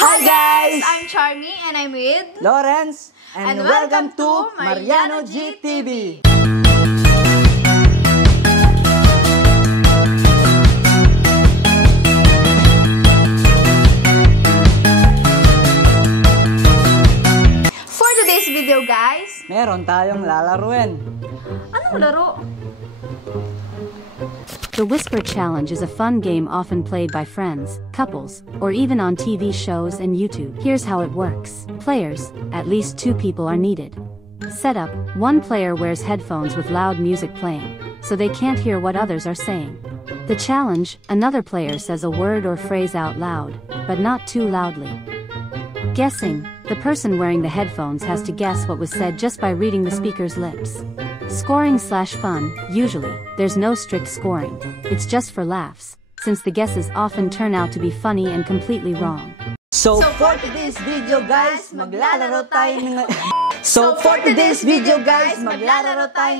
Hi guys! I'm Charmy and I'm with Lawrence and welcome to Mariano GTV. For today's video guys, Meron tayong lalaruin. anong laro? The Whisper Challenge is a fun game often played by friends, couples, or even on TV shows and YouTube. Here's how it works. Players, at least 2 people are needed. Setup, 1 player wears headphones with loud music playing, so they can't hear what others are saying. The challenge, another player says a word or phrase out loud, but not too loudly. Guessing, the person wearing the headphones has to guess what was said just by reading the speaker's lips. Scoring/fun, usually, there's no strict scoring. It's just for laughs, since the guesses often turn out to be funny and completely wrong. So for today's video guys, maglalaro tayo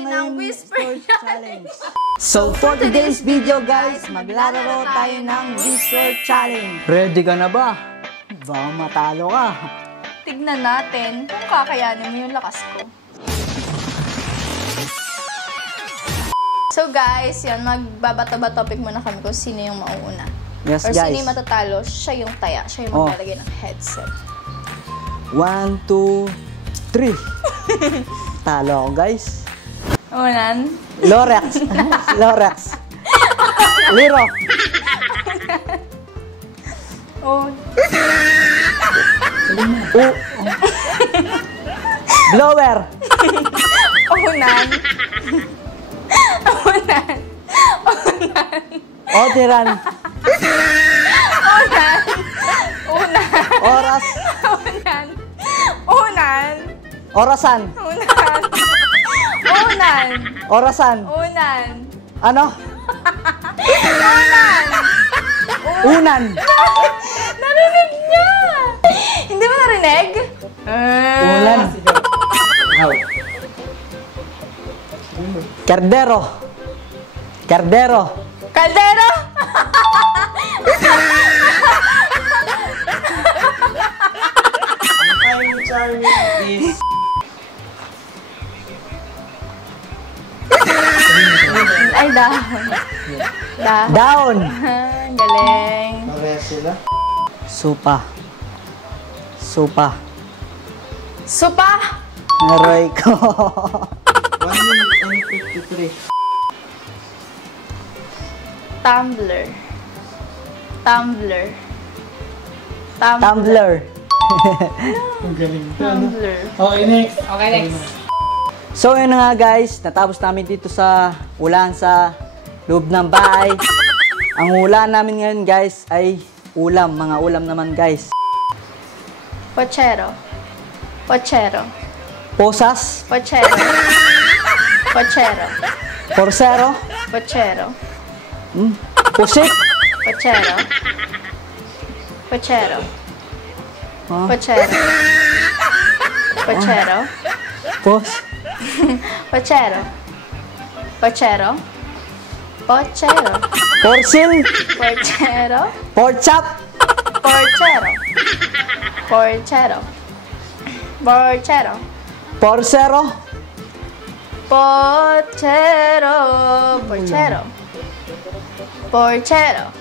ng Whisper Challenge. So for today's video guys, maglalaro tayo ng Whisper Challenge. Ready ka na ba? Baka matalo ka. Tignan natin kung kakayanin mo yung lakas ko. So guys, yan, magbabato-bato topic muna kami kung sino yung mauuna. Yes, or guys. sino yung matatalo, siya yung taya. Siya yung maglalagay ng headset. 1, 2, 3. Talo ako guys. Unan. Lorex. Lorex. Liro. Oh. Blower. Unan. Unan. Unan. Otiran. Unan. Unan. Oras. Unan. Unan. Orasan. Unan. Unan. Orasan. Unan. Ano? Unan. Unan. Narinig niya! Hindi mo narinig? Ulan. Cardero. Cardero. Kaldero! Ay, dahon. Dahon. Down. Galing. Supa. Supa. Supa! Naroy ko. 1 minute and 53. Tumbler. Tumbler. Tumbler. Tumbler. Ang galing. Tumbler. Okay, next. Okay, next. So yun na nga guys, natapos namin dito sa ulan sa loob ng bahay. Ang ulan namin ngayon guys ay ulam, mga ulam naman guys. Pochero. Pochero. Posas, Pochero. Pochero. porsero, Pochero. pusit, Pochero. Pochero. Huh? Pochero. Pochero. pos, Pochero. Pochero. Pochero. porsil, Pochero. porchap, Porchero. Porchero. Porchero. porsero, Porchero. Porchero. Porchero.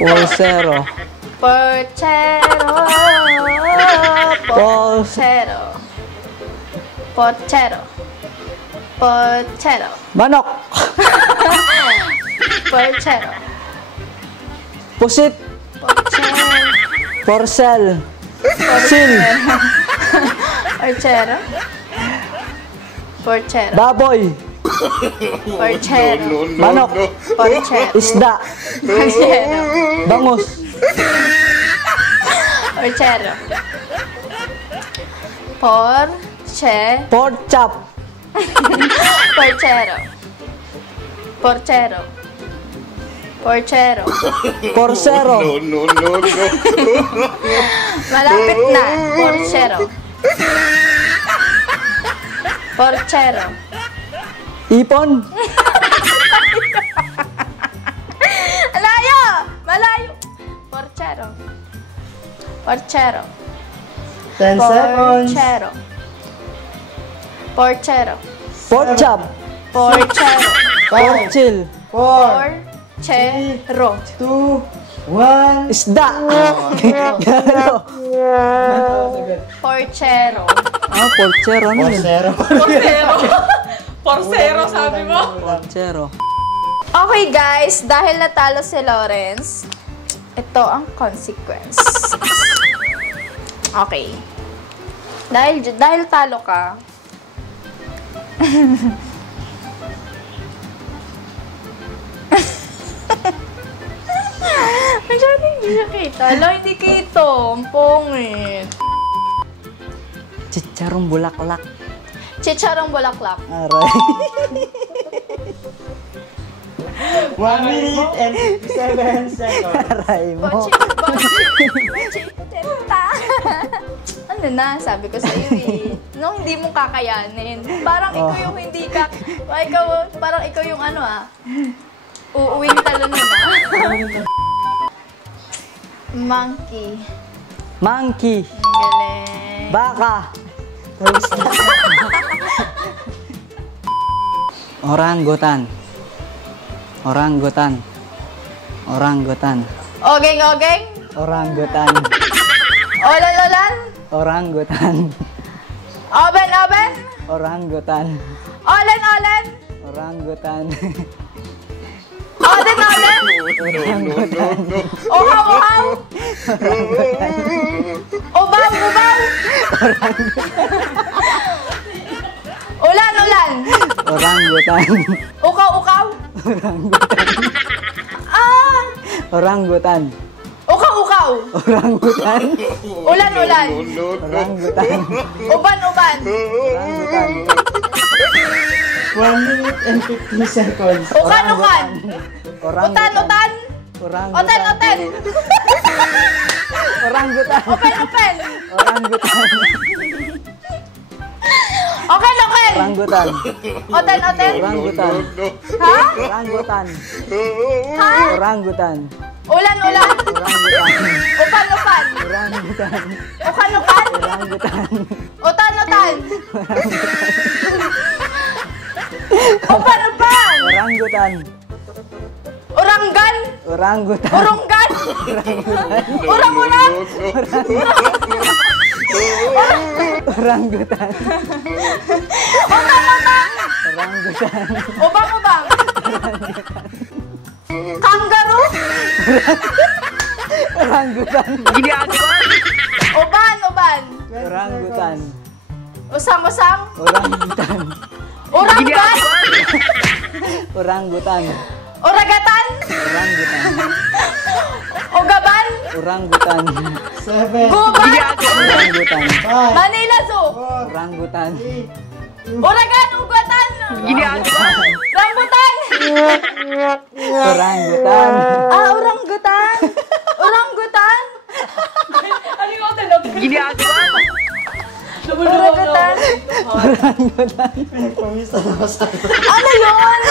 porsero, Porchero. Porchero. Porchero. Porchero. manok, Porchero. pusit, Porchero. porcel, sil, Porchero. Porchero. baboy, Porchero. manok, Porchero. isda, Porchero. bangus, Porchero. Porchero. porchap, Porchero. Porchero. Porchero. porsero, Malapit na. Porchero. Porchero. ipon, Malayo! Malayo! Porchero. Porchero. 10 seconds. Porchero. Porchero. Pork chop. Porchero. Porchil. 4, Porchero. 2, 1. Isda. Gano? Porchero. Ah, porchero. Ano yun? 0. Porsero, sabi mo? Porchero. Okay guys, dahil natalo si Lawrence, ito ang consequence. Okay. Dahil talo ka, masyado hindi siya kita. Alam, hindi kita. Ang pongit. Chicharong bulaklak. Chicharong bulaklak. Aray. 1 minute and 57 seconds. Aray mo. Tenta. Ano na, sabi ko sa iyo eh. No, hindi mo kakayanin. Parang ikaw yung hindi ka, parang ikaw yung ano uuwing talon na. Monkey. Monkey. Ang galing. Baka. Orangutan. Orangutan. Orangutan. Ogeng, ogeng. Orangutan. Olan, olan. Orangutan. Oben, oben. Orangutan. Olen, olen. Orangutan. Oden, olen. Orangutan. Uhaw, uhaw. Ubaw, ubaw. Ulan, ulan. Orangutan. Ukaw, ukaw. Ah! Orangutan. Ukaw, ukaw. Orangutan. Ulan, ulan. Orangutan. Uban, uban. Orangutan. 1 minute and 50 seconds. Ukan, ukan. Orangutan. Utan, utan. Orangutan. Oten, oten. Orangutan. Open, open. Orangutan. Oken, oken. Orangutan. Oten, oten. Orangutan. Ha? Orangutan. Ha? Orangutan. Ulan, ulan. Orangutan. Upan, upan. Orangutan. Ukan, ukan. Orangutan. Utan, utan. Upan, upan. Orangutan. Uranggan. Orangutan. Urunggan. Urang-urang. Orangutan. Utang-utang. Orangutan. Ubang-ubang. Kangaroo. Orangutan. Uban-uban. Orangutan. Usang-usang. Orangutan. Uranggan. Orangutan. Uragatan. Orangutan. Ugaban. Orangutan. 7, Guban. Orangutan. 5, Manila Zoo. 4, Orangutan. 3, Uragan. Ugatan. Rambutan. Orangutan. Ah, oranggutan. Oranggutan. Ano yung hotel? Oranggutan. Orangutan. pamisa na ako sa Ano yun?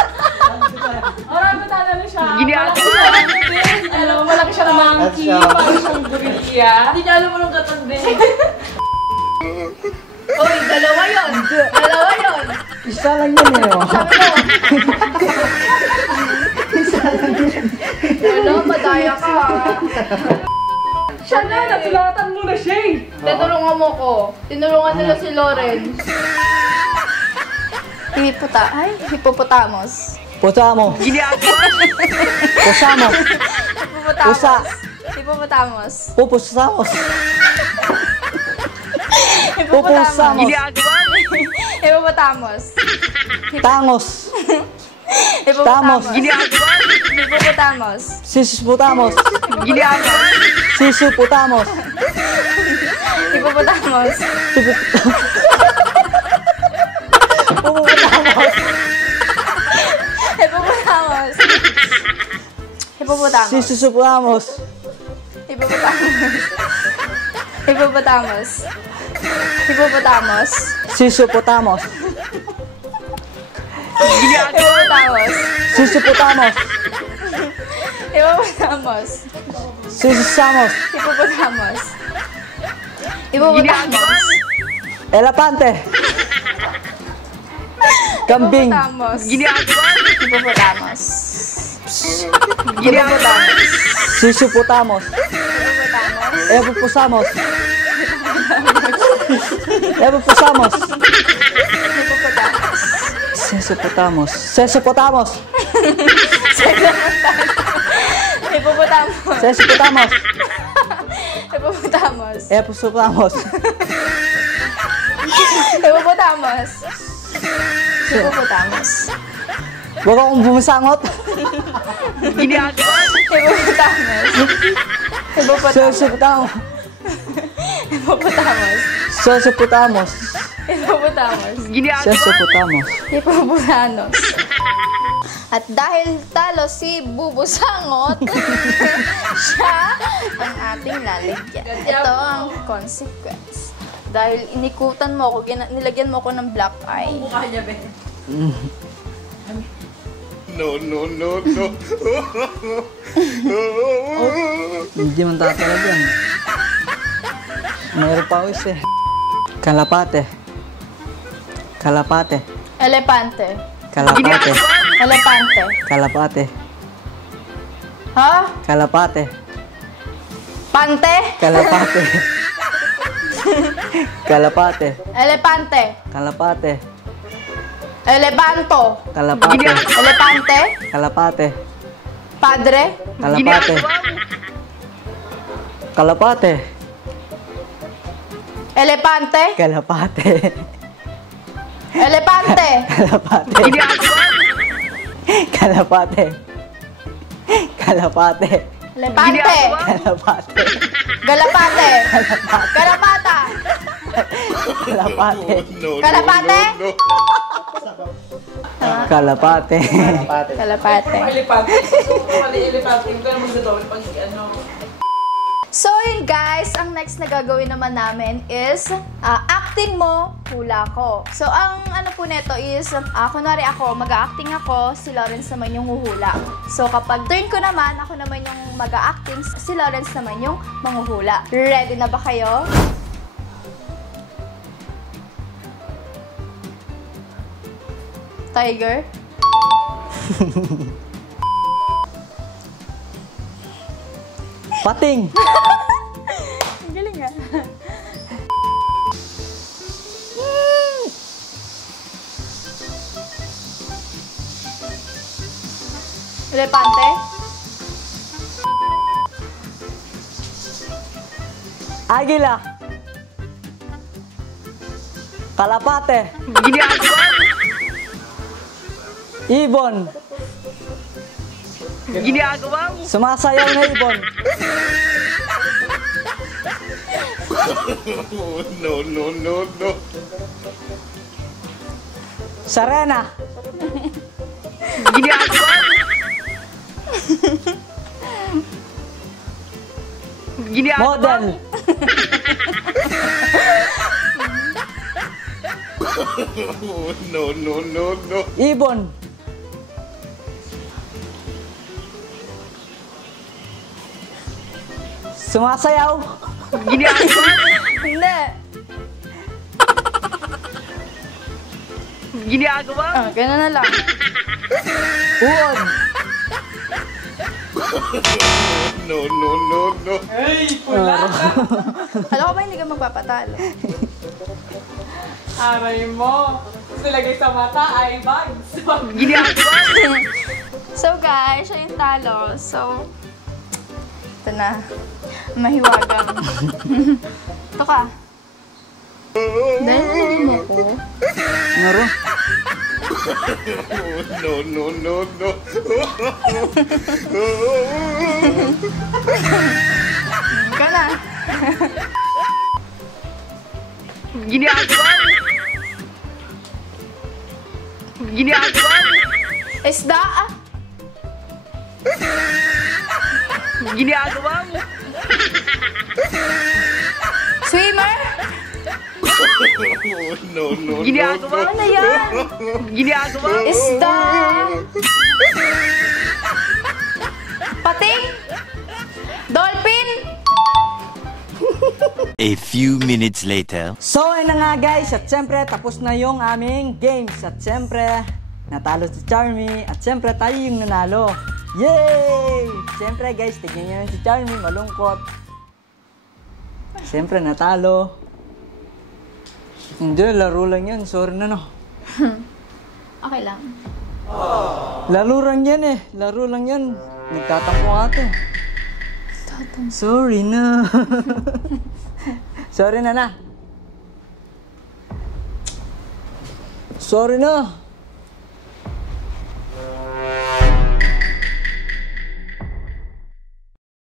Orangutan ano siya? Malaki siya ng din. Alam mo, malaki siya ng monkey. At siya. Parang siyang gorilla. Hindi niya alam mo nung katandi. Uy, dalawa yun. Dalawa yun. Isa lang yun eh. Oh. Sabi mo. Wala, madaya ka. Siya na, natulatan mo na siya eh. Tinulungan mo ko. Tinulungan nila si Lawrence. Hippopotamus. Pusamo. Pusamo. Hippopotamus. Pusa. Hippopotamus. Pupusamos. Hippopotamus. Pupusamos. Hippopotamus. Tangos. Hippopotamus. Tamos. Hippopotamus. Sisuputamos. Sisuputamos. Hippopotamus. Puputamos. Hippopotamus. Hippopotamus. Sisusuputamos. Hippopotamus. Hippopotamus. Hippopotamus. Sisuputamos. Hippopotamus. Sisuputamos. Hippopotamus. Sisamos. Hippopotamus. Hippopotamus. Elepante. Kambing. Hippopotamus. Hippopotamus. Sisuputamos. Epupusamos. Epupusamos. Sesuputamos. Sesuputamos. Hippopotamus. Sesuputamos. Hippopotamus. Epusuputamos. Hippopotamus. Hippopotamus. Huwag akong bumasangot. Hippopotamus. Hippopotamus. Sesuputamos. Hippopotamus. Sesuputamos. Hippopotamus. Sesuputamos. Hippopotamus. At dahil talo si Bubusangot, siya ang ating lalagyan. Ito ang consequence. Dahil inikutan mo ako, nilagyan mo ako ng black eye. Mukha niya, be. No. Hindi man tatalag yan. Mayroon pa ako eh. Kalapate. Kalapate. Elepante. Kalapate. Elepante. Kalapate. Ha? Kalapate. Pante? Kalapate. Kalapate. Elepante. Kalapate. Elepanto. Kalapate. Elepante. Kalapate. Padre. Kalapate. Kalapate. Elepante. Kalapate. Elepante. Kalapate. Kalapate. Kalapate. Elepante. Kalapate. Galapate. Galapata. Kalapate. Kalapate. Kalapate. Kalapate. Elefante. Mali elefante. Huwag ka na magdadawin pag ano. So yun guys, ang next na gagawin naman namin is acting mo, hula ko. So ang ano po neto is, kunwari ako, mag-acting ako, si Lawrence naman yung huhula. So kapag turn ko naman, ako naman yung mag-acting, si Lawrence naman yung manghuhula. Ready na ba kayo? Tiger? Pating. Ang galing ah. Elepante? Agila. Kalapate. Ibon. Sumasayaw na ibon. No. Sarena. Model. No. Ibon. Sumasayaw. Hindi. Gano'n na lang. Uod. No. Ay, pula. Alam ko ba hindi ka magpapatalo? Aray mo. Tapos nilagay sa mata, eye bags. So guys, siya yung talo. So, ito na. Mahiwagang. Ito ka. Dahil hindi mo ko. Ngaro. No. Ika na. Isda ah. Swimmer? No. Ano yan? Isda. Pating? Dolphin? A few minutes later. So, ayun na nga guys, at syempre tapos na yung aming games. At syempre, natalo si Charmy. At syempre, tayo yung nanalo. Yay! Syempre guys, tignan nyo si Charmy, malungkot. Syempre, natalo. Hindi, laro lang yan. Sorry na no. Okay lang. Laro lang yan eh. Laro lang yan. Nagtatampo ate. Sorry na. Sorry na na. Sorry na.